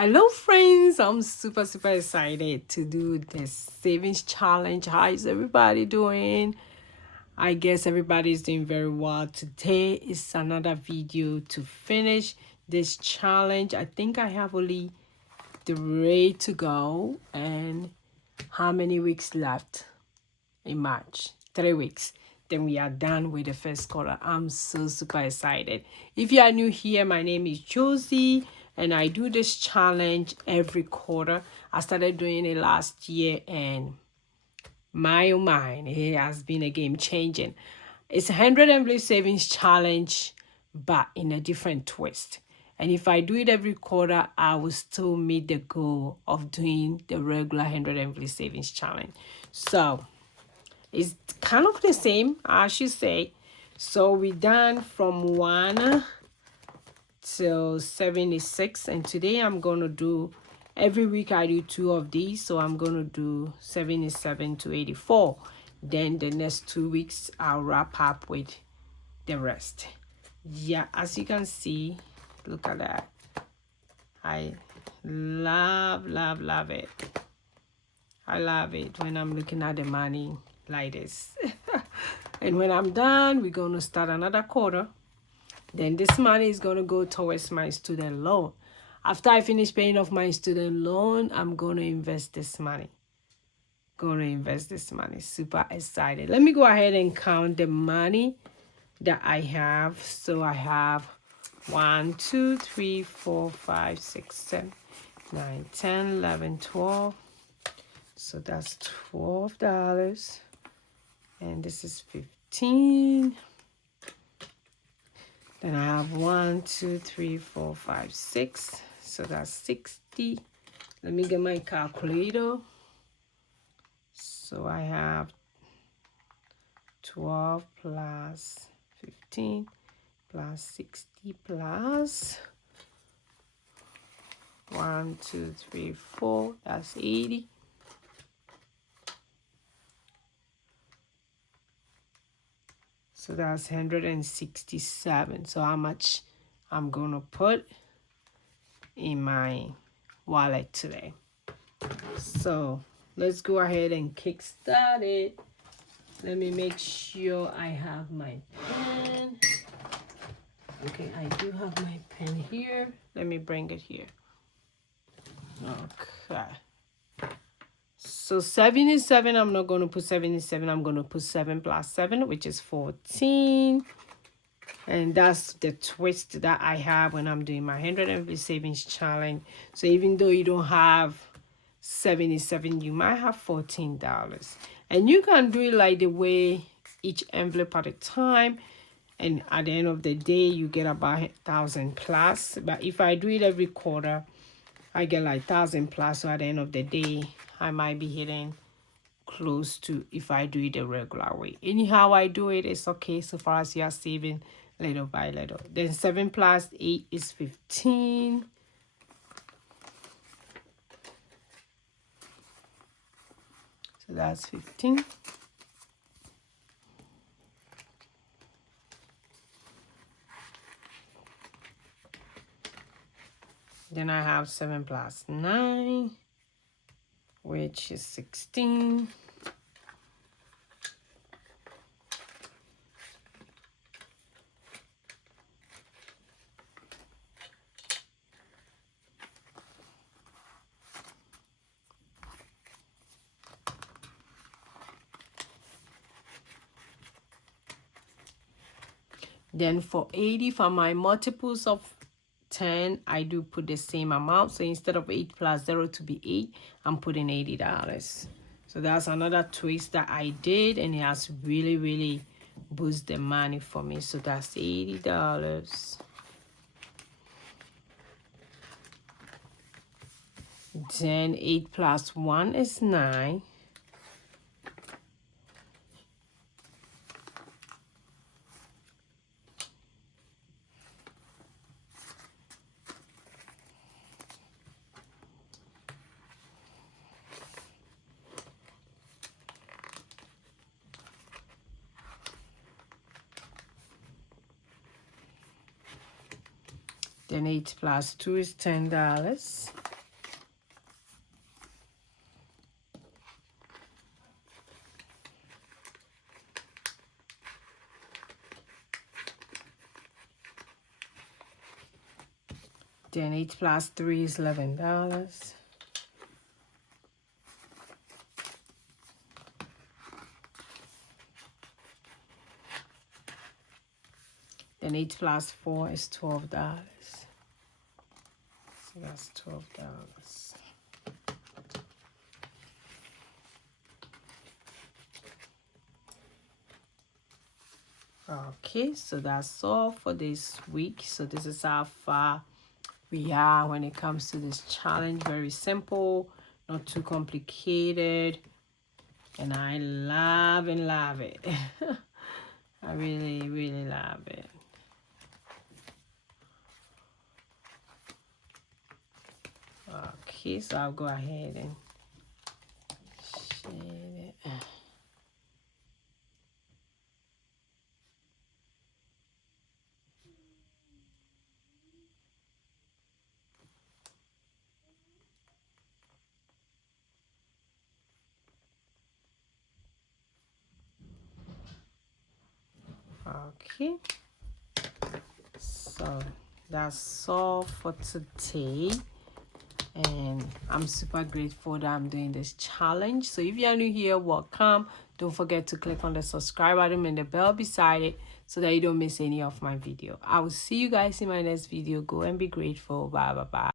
Hello friends, I'm super excited to do this savings challenge. How is everybody doing? I guess everybody's doing very well. Today is another video to finish this challenge. I think I have only 3 to go. And how many weeks left in March? 3 weeks. Then we are done with the first quarter. I'm so super excited. If you are new here, my name is Josie and I do this challenge every quarter. I started doing it last year and my oh my, it has been a game changing. It's a 100 envelope savings challenge, but in a different twist. And if I do it every quarter, I will still meet the goal of doing the regular 100 envelope savings challenge. So it's kind of the same, I should say. So we done from 1 till 76, and today I'm gonna do, every week I do 2 of these, so I'm gonna do 77 to 84. Then the next 2 weeks I'll wrap up with the rest. Yeah, as you can see, look at that. I love it. I love it when I'm looking at the money like this. And when I'm done, we're going to start another quarter. Then this money is going to go towards my student loan. After I finish paying off my student loan, I'm going to invest this money. Super excited. Let me go ahead and count the money that I have. So I have 1, 2, 3, 4, 5, 6, 7, 9, 10, 11, 12. So that's $12. And this is 15. Then I have 1, 2, 3, 4, 5, 6. So that's 60. Let me get my calculator. So I have 12 plus 15 plus 60 plus 1, 2, 3, 4. That's 80. So that's 167. So how much I'm going to put in my wallet today. So let's go ahead and kickstart it. Let me make sure I have my pen. Okay, I do have my pen here. Let me bring it here. Okay. So 77, I'm not going to put 77. I'm going to put 7 plus 7, which is 14. And that's the twist that I have when I'm doing my 100 envelope savings challenge. So even though you don't have 77, you might have $14. And you can do it like the way each envelope at a time. And at the end of the day, you get about 1,000 plus. But if I do it every quarter, I get like 1,000 plus. So at the end of the day, I might be hitting close to if I do it the regular way. Anyhow I do it, it's okay so far as you are saving little by little. Then 7 plus 8 is 15. So that's 15. Then I have 7 plus 9, which is 16. Then for 80, for my multiples of 10, I do put the same amount. So instead of 8 plus 0 to be 8, I'm putting $80. So that's another twist that I did, and it has really boosted the money for me. So that's $80. Then 8 plus 1 is 9. Then 8 plus 2 is $10. Then 8 plus 3 is $11. Then 8 plus 4 is $12. So that's $12. Okay, so that's all for this week. So this is how far we are when it comes to this challenge. Very simple, not too complicated, and I love it. I really love it. Okay, so I'll go ahead and shade it. Okay, so that's all for today, and I'm super grateful that I'm doing this challenge. So if you're new here, welcome. Don't forget to click on the subscribe button and the bell beside it so that you don't miss any of my video. I will see you guys in my next video. Go and be grateful. Bye.